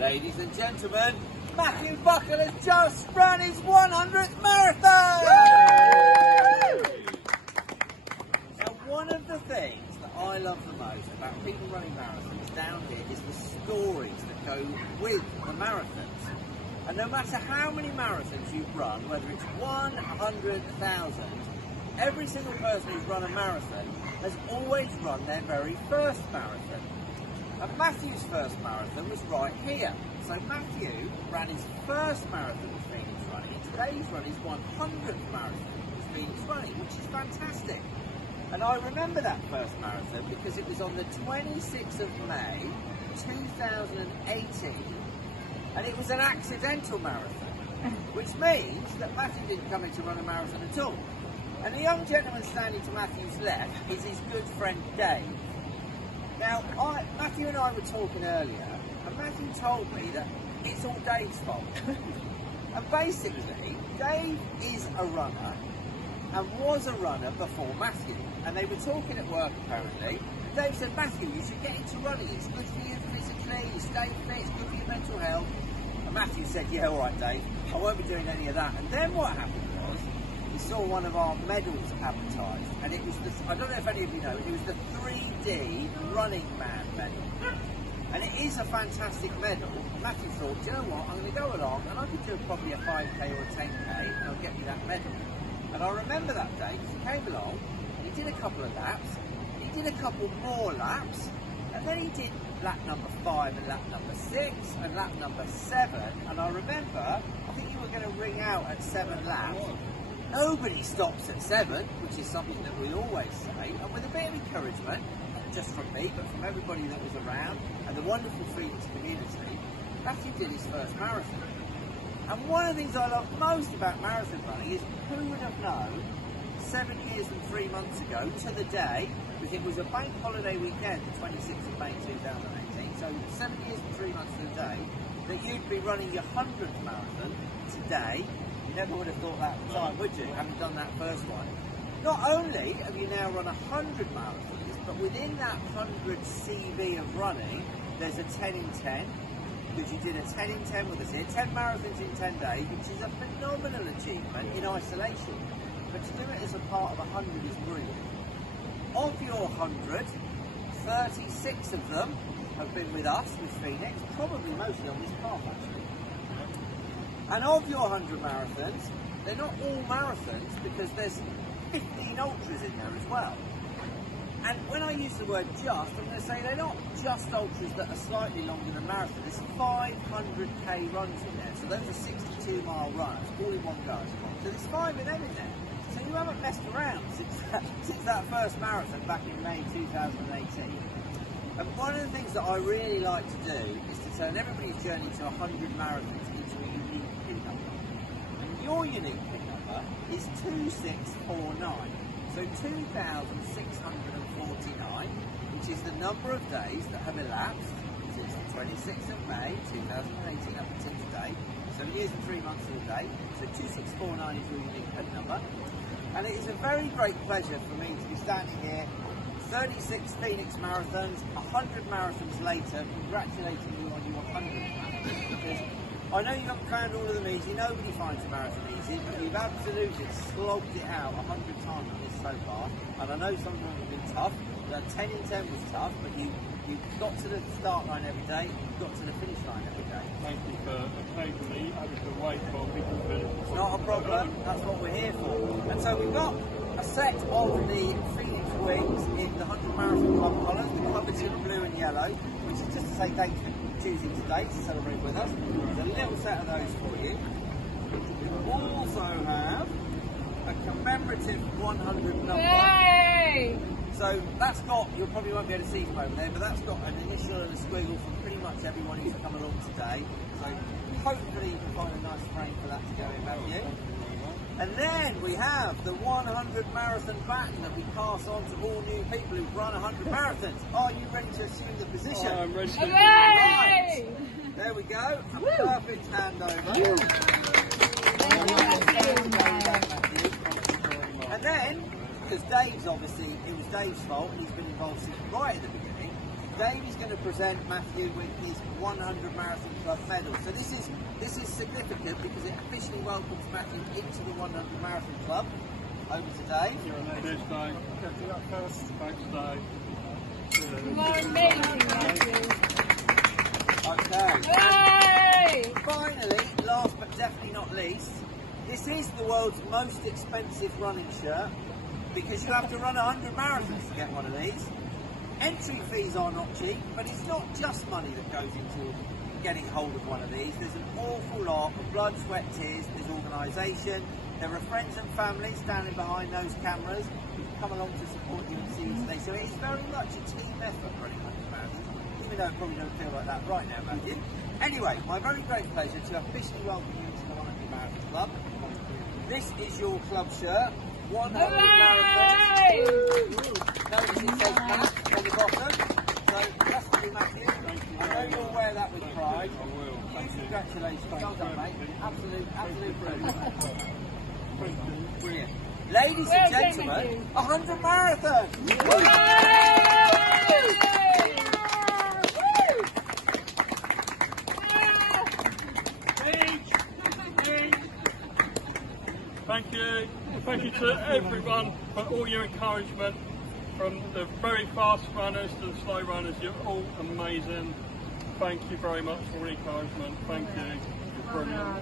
Ladies and gentlemen, Matthew Buckle has just run his 100th marathon! Now, one of the things that I love the most about people running marathons down here is the stories that go with the marathons. And no matter how many marathons you've run, whether it's 100,000, every single person who's run a marathon has always run their very first marathon. And Matthew's first marathon was right here. So Matthew ran his first marathon with Phoenix Running, and today he's run his 100th marathon with Phoenix Running, which is fantastic. And I remember that first marathon because it was on the 26th of May 2018, and it was an accidental marathon, which means that Matthew didn't come in to run a marathon at all. And the young gentleman standing to Matthew's left is his good friend Dave. Now, Matthew and I were talking earlier, and Matthew told me that it's all Dave's fault. And basically, Dave is a runner and was a runner before Matthew. And they were talking at work apparently. And Dave said, Matthew, you should get into running. It's good for you physically, you stay fit, it's good for your mental health. And Matthew said, yeah, all right, Dave, I won't be doing any of that. And then what happened was, we saw one of our medals advertised, and it was the, I don't know if any of you know, it was the 3D Running Man medal. And it is a fantastic medal. Matthew thought, do you know what, I'm going to go along and I could do probably a 5k or a 10k and I'll get me that medal. And I remember that day because he came along and he did a couple of laps, he did a couple more laps, and then he did lap number 5 and lap number 6 and lap number 7. And I remember, I think you were going to ring out at 7 laps. Nobody stops at 7, which is something that we always say, and with a bit of encouragement, not just from me, but from everybody that was around, and the wonderful Phoenix community, Matthew did his first marathon. And one of the things I love most about marathon running is, who would have known 7 years and 3 months ago to the day, because it was a bank holiday weekend, the 26th of May 2018, so 7 years and 3 months to the day, that you'd be running your 100th marathon today. You never would have thought that at the time, would you, having done that first one? Not only have you now run 100 marathons, but within that 100 CV of running, there's a 10 in 10, because you did a 10 in 10 with us here, 10 marathons in 10 days, which is a phenomenal achievement in isolation. But to do it as a part of 100 is brilliant. Of your 100, 36 of them have been with us, with Phoenix, probably mostly on this path actually. And of your 100 marathons, they're not all marathons because there's 15 ultras in there as well. And when I use the word just, I'm going to say they're not just ultras that are slightly longer than marathon. There's 500k runs in there. So those are 62-mile runs, all in one go. So there's 5 of them in there. So you haven't messed around since that first marathon back in May 2018. And one of the things that I really like to do is to turn everybody's journey to 100 marathons into a unique pin number. And your unique pin number is 2649. So 2,649, which is the number of days that have elapsed since the 26th of May 2018 up until today. 7 years and 3 months to the day. So 2649 is your unique pin number. And it is a very great pleasure for me to be standing here 36 Phoenix marathons, 100 marathons later, congratulating you on your 100th marathon, because I know you haven't found all of them easy, nobody finds a marathon easy, but you've absolutely slogged it out 100 times on this so far, and I know some of them have been tough. The 10 in 10 was tough, but you got to the start line every day, you got to the finish line every day. Thank you for occasionally having to wait for people to finish. It's not a problem, that's what we're here for. And so we've got a set of the Phoenix wings in the 100 Marathon Club colours, the coveted blue and yellow, which is just to say thank you for choosing today to celebrate with us. There's a little set of those for you. We also have a commemorative 100 number. Yay! So that's got, you probably won't be able to see them over there, but that's got an initial and a squiggle from pretty much everyone who's come along today. So hopefully you can find a nice frame for that to go in, won't you? And then we have the 100 marathon baton that we pass on to all new people who've run 100 marathons. Are you ready to assume the position? Oh, I'm ready to. Right. There we go. A perfect handover. And then, because Dave's obviously, it was Dave's fault, and he's been involved since right at the beginning, Dave is going to present Matthew with his 100 Marathon Club medal. So this is significant because it officially welcomes Matthew into the 100 Marathon Club. Over to Dave. Cheers, Dave. Do that first. Thanks, Dave. You are amazing, Matthew. Okay. Hey! Finally, last but definitely not least, this is the world's most expensive running shirt because you have to run 100 marathons to get one of these. Entry fees are not cheap, but it's not just money that goes into getting hold of one of these. There's an awful lot of blood, sweat, tears, there's organisation, there are friends and family standing behind those cameras who've come along to support you and see you today. So it is very much a team effort running 100 marathons, even though it probably don't feel like that right now, Matthew. Anyway, my very great pleasure to officially welcome you to the 100 Marathon Club. This is your club shirt, 100 marathons. Notice it says Matt on the bottom. So, definitely, Matthew, I know you'll wear that with pride. I will. Huge congratulations. Well done, mate. Absolute brilliant. Brilliant. Ladies and gentlemen, 100 marathons. Thank you. Thank you to everyone for all your encouragement, from the very fast runners to the slow runners. You're all amazing. Thank you very much for all the encouragement. Thank you. You're brilliant.